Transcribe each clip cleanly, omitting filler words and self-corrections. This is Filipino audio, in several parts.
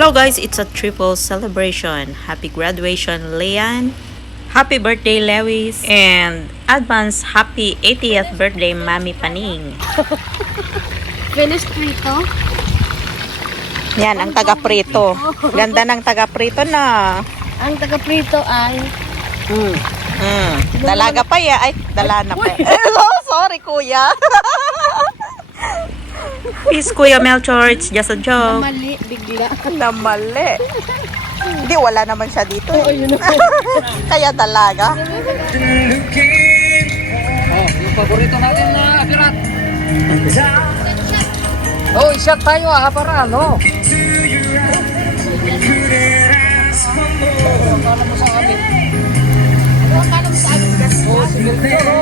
Hello guys, it's a triple celebration. Happy graduation, Leanne. Happy birthday, Lewis. And advance happy 80th birthday, Mami Paning. Finish prito. Yan, ang taga-prito. Ganda ng taga-prito na. Ang taga-prito ay... Dalaga pa ya. Ay, dala na pa. Oh, sorry, kuya. Peace, Kuya Melchor. It's just a joke. Mali, bigla. Namali. Hindi, wala naman siya dito. Oo, yun ako. Kaya dalaga. Oh, yung paborito natin na akirat. Oh, i-shot tayo para ano. Akala mo sa amin. Akala mo sa amin. Oh, siguro.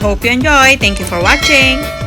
Hope you enjoy. Thank you for watching.